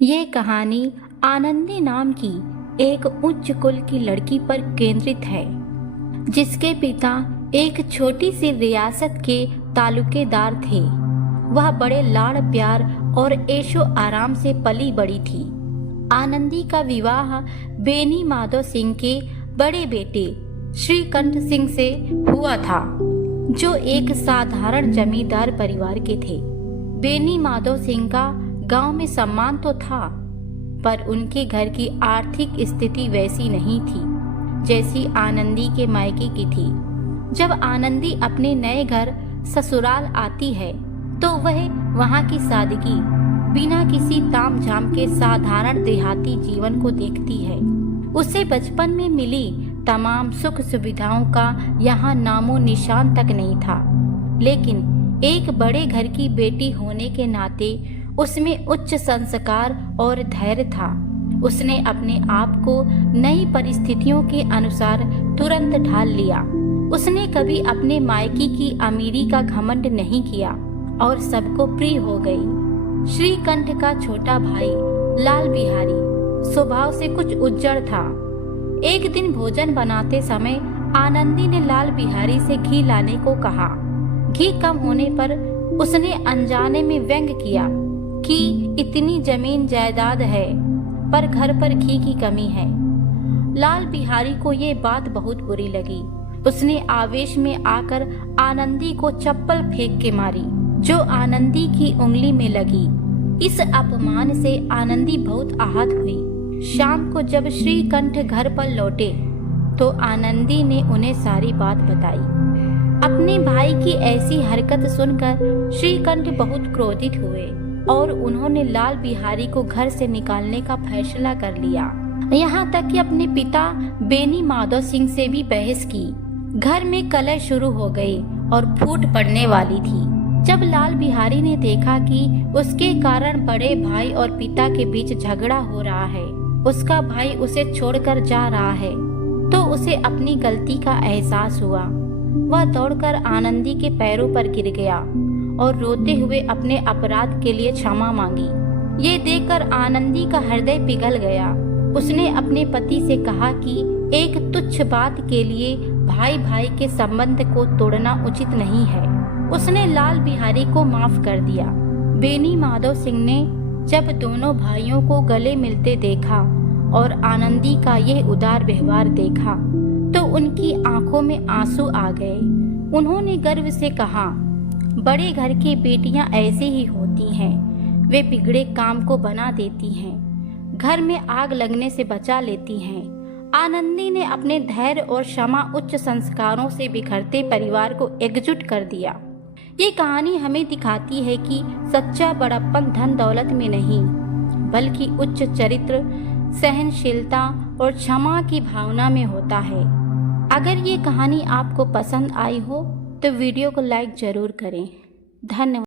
ये कहानी आनंदी नाम की एक उच्च कुल की लड़की पर केंद्रित है, जिसके पिता एक छोटी सी रियासत के तालुकेदार थे। वह बड़े लाड़ प्यार और ऐशो आराम से पली बड़ी थी। आनंदी का विवाह बेनी माधव सिंह के बड़े बेटे श्रीकंठ सिंह से हुआ था, जो एक साधारण जमींदार परिवार के थे। बेनी माधव सिंह का गांव में सम्मान तो था, पर उनके घर की आर्थिक स्थिति वैसी नहीं थी जैसी आनंदी के मायके की थी। जब आनंदी अपने नए घर ससुराल आती है तो वह वहां की सादगी, बिना किसी तामझाम के साधारण देहाती जीवन को देखती है। उसे बचपन में मिली तमाम सुख सुविधाओं का यहाँ नामो निशान तक नहीं था, लेकिन एक बड़े घर की बेटी होने के नाते उसमें उच्च संस्कार और धैर्य था। उसने अपने आप को नई परिस्थितियों के अनुसार तुरंत ढाल लिया। उसने कभी अपने मायके की अमीरी का घमंड नहीं किया और सबको प्रिय हो गई। श्रीकंठ का छोटा भाई लाल बिहारी स्वभाव से कुछ उज्जड़ था। एक दिन भोजन बनाते समय आनंदी ने लाल बिहारी से घी लाने को कहा। घी कम होने पर उसने अनजाने में व्यंग किया कि इतनी जमीन जायदाद है पर घर पर घी की कमी है। लाल बिहारी को ये बात बहुत बुरी लगी। उसने आवेश में आकर आनंदी को चप्पल फेंक के मारी, जो आनंदी की उंगली में लगी। इस अपमान से आनंदी बहुत आहत हुई। शाम को जब श्रीकंठ घर पर लौटे तो आनंदी ने उन्हें सारी बात बताई। अपने भाई की ऐसी हरकत सुनकर श्रीकंठ बहुत क्रोधित हुए और उन्होंने लाल बिहारी को घर से निकालने का फैसला कर लिया। यहाँ तक कि अपने पिता बेनी माधव सिंह से भी बहस की। घर में कलह शुरू हो गई और फूट पड़ने वाली थी। जब लाल बिहारी ने देखा कि उसके कारण बड़े भाई और पिता के बीच झगड़ा हो रहा है, उसका भाई उसे छोड़कर जा रहा है, तो उसे अपनी गलती का एहसास हुआ। वह दौड़कर आनंदी के पैरों पर गिर गया और रोते हुए अपने अपराध के लिए क्षमा मांगी। ये देखकर आनंदी का हृदय पिघल गया। उसने अपने पति से कहा कि एक तुच्छ बात के लिए भाई भाई के संबंध को तोड़ना उचित नहीं है। उसने लाल बिहारी को माफ कर दिया। बेनी माधव सिंह ने जब दोनों भाइयों को गले मिलते देखा और आनंदी का यह उदार व्यवहार देखा तो उनकी आंखों में आंसू आ गए। उन्होंने गर्व से कहा, बड़े घर की बेटियां ऐसे ही होती हैं। वे बिगड़े काम को बना देती हैं, घर में आग लगने से बचा लेती हैं। आनंदी ने अपने धैर्य और क्षमा उच्च संस्कारों से बिखरते परिवार को एकजुट कर दिया। ये कहानी हमें दिखाती है कि सच्चा बड़प्पन धन दौलत में नहीं, बल्कि उच्च चरित्र, सहनशीलता और क्षमा की भावना में होता है। अगर ये कहानी आपको पसंद आई हो तो वीडियो को लाइक जरूर करें। धन्यवाद।